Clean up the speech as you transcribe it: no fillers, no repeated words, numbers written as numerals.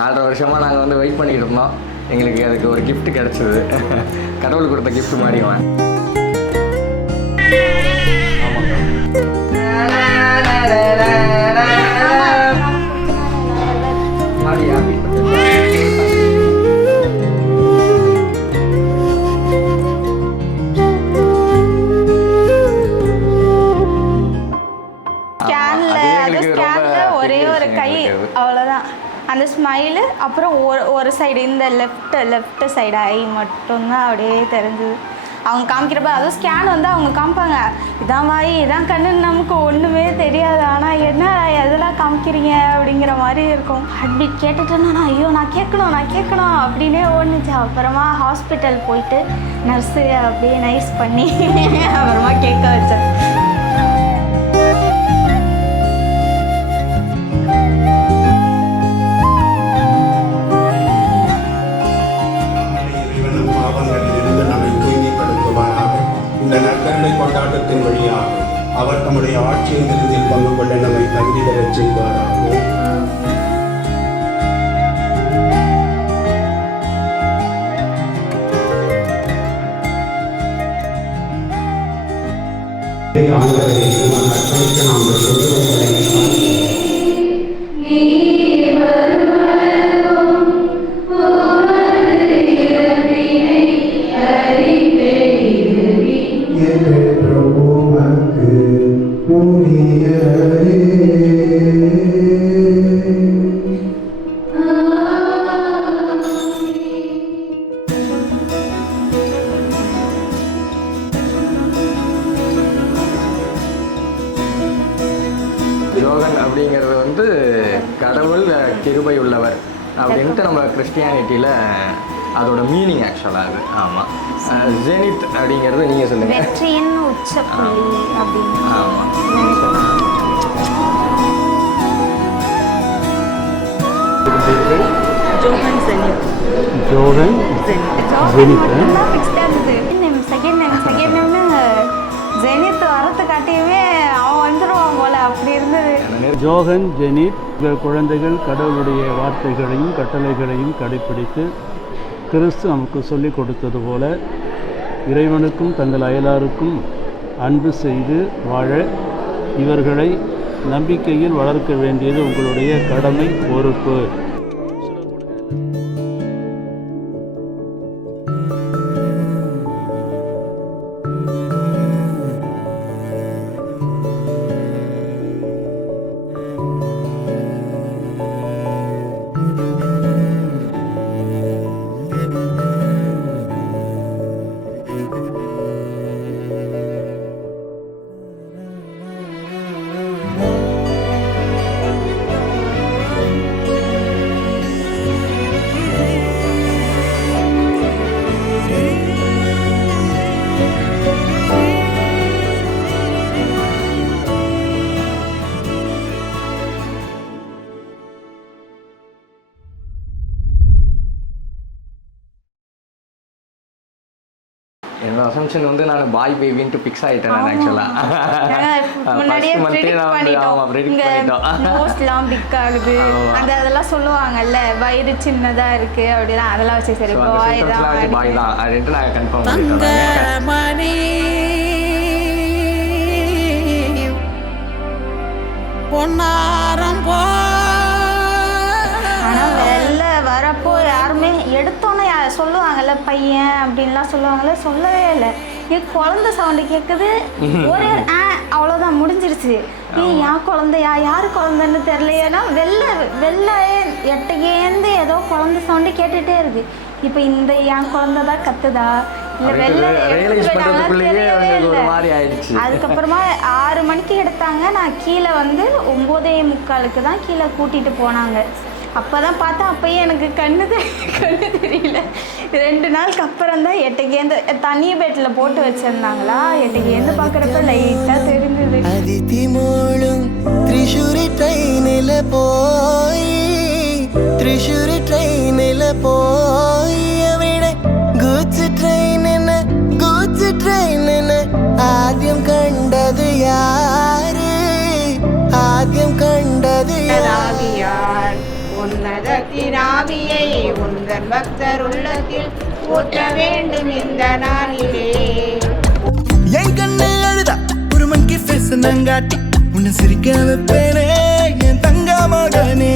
4.5 வருஷமாக நாங்கள் வந்து வெயிட் பண்ணிகிட்டு இருந்தோம். எங்களுக்கு அதுக்கு ஒரு கிஃப்ட் கிடச்சிது. கடவுள் கொடுத்த கிஃப்ட் மாதிரி அவன். ஒரே ஒரு கை அவ்வளோதான். அந்த ஸ்மைலு அப்புறம் ஒரு சைடு இந்த லெஃப்ட் சைடு ஐ மட்டும்தான் அப்படியே தெரிஞ்சுது. அவங்க காமிக்கிறப்ப அதுவும் ஸ்கேன் வந்து அவங்க காமிப்பாங்க, இதான் வாய் இதான் கண்ணுன்னு நமக்கு ஒன்றுமே தெரியாது. ஆனால் என்ன எதெல்லாம் காமிக்கிறீங்க அப்படிங்கிற மாதிரி இருக்கும். அப்படி கேட்டுட்டேன்னா ஐயோ நான் கேட்கணும் அப்படின்னே ஓடுனுச்சு. அப்புறமா ஹாஸ்பிட்டல் போயிட்டு நர்ஸு அப்படியே நைஸ் பண்ணி அப்புறமா கேட்க வச்சேன். இந்த நற்கருணை கொண்டாட்டத்தின் வழியாக அவர் தம்முடைய ஆட்சியின் இறுதியில் பங்கு கொள்ள நம்மை தகுதி பெறச் செய்வாராக. ஜோகன் அப்படிங்கிறது வந்து கடவுள் கிருபை உள்ளவர் அப்படின்ட்டு நம்ம கிறிஸ்டியானிட்டியில் அதோட மீனிங் ஆக்சுவலாக அது. ஆமாம். ஜெனித் அப்படிங்கிறது நீங்கள் சொல்லுங்கள். வெற்றியின் உச்சப்புள்ளி அப்படின்னு. ஆமாம். Johan Zenith. Johan Zenith. Second நேம்னு ஜெனித் வரத்தை காட்டியுமே அவன் வந்துடுவான் போல அப்படி இருந்தது. ஜோகன் ஜெனித் குழந்தைகள் கடவுளுடைய வார்த்தைகளையும் கட்டளைகளையும் கடைப்பிடித்து கிறிஸ்து நமக்கு சொல்லிக் கொடுத்தது போல இறைவனுக்கும் தங்கள் அயலாருக்கும் அன்பு செய்து வாழ இவர்களை நம்பிக்கையில் வளர்க்க வேண்டியது உங்களுடைய கடமை, பொறுப்பு. என்னோட அசம்ஷன் வந்து நான் பாய் பேபின்ட்டு ஃபிக்ஸ் ஆகிட்டேன். நான் ஆக்சுவலாக முன்னாடியே நோஸ்லாம் பிக் ஆகுது அந்த அதெல்லாம் சொல்லுவாங்கல்ல, வயிறு சின்னதாக இருக்குது அப்படின்னா அதெல்லாம் வச்சு சரி பாய் தான் அப்படின்ட்டு நான் கன்ஃபார்ம் பண்ணிட்டேன். ஆனால் வெளில வரப்போ யாருமே எடுத்தோன்னே சொல்லுவாங்கல்ல பையன் அப்படின்லாம் சொல்லுவாங்கல்ல, சொல்லவே இல்லை. என் குழந்தை சவுண்டு கேட்குது, ஒரே அவ்வளோதான் முடிஞ்சிருச்சு. என் குழந்தையா யார் குழந்தைன்னு தெரியலையேன்னா வெளில எட்டகேந்து ஏதோ குழந்தை சவுண்டு கேட்டுகிட்டே இருக்கு. இப்போ இந்த என் குழந்தை தான் கத்துதா இல்லை வெளில தெரியவே இல்லை. அதுக்கப்புறமா 6 மணிக்கு எடுத்தாங்க. நான் கீழே வந்து 9:45 தான் கீழே கூட்டிகிட்டு போனாங்க. அப்போ தான் பார்த்தா அப்போயே எனக்கு கண்ணு தெரியல. 2 நாளுக்கு அப்புறம் தான் எட்டகேந்து தனி பெட்டில் போட்டு வச்சுருந்தாங்களா, எட்டகேந்து பார்க்குறப்ப லைட்டாக தெரிஞ்சது. ஆദ്യം കണ്ടത് യാര് ആദ്യം കണ്ടത് உன்னத உள்ளத்தின் ஆவியை உந்தன் பக்தர் உள்ளத்தில் ஊற்ற வேண்டும் இந்த நாளிலே. என் கண்ணு அழுதா ஒரு மங்கி ஃபேஸ் நங்காட்டி உன்னை சிரிக்க வைப்பேனே என் தங்க மகனே.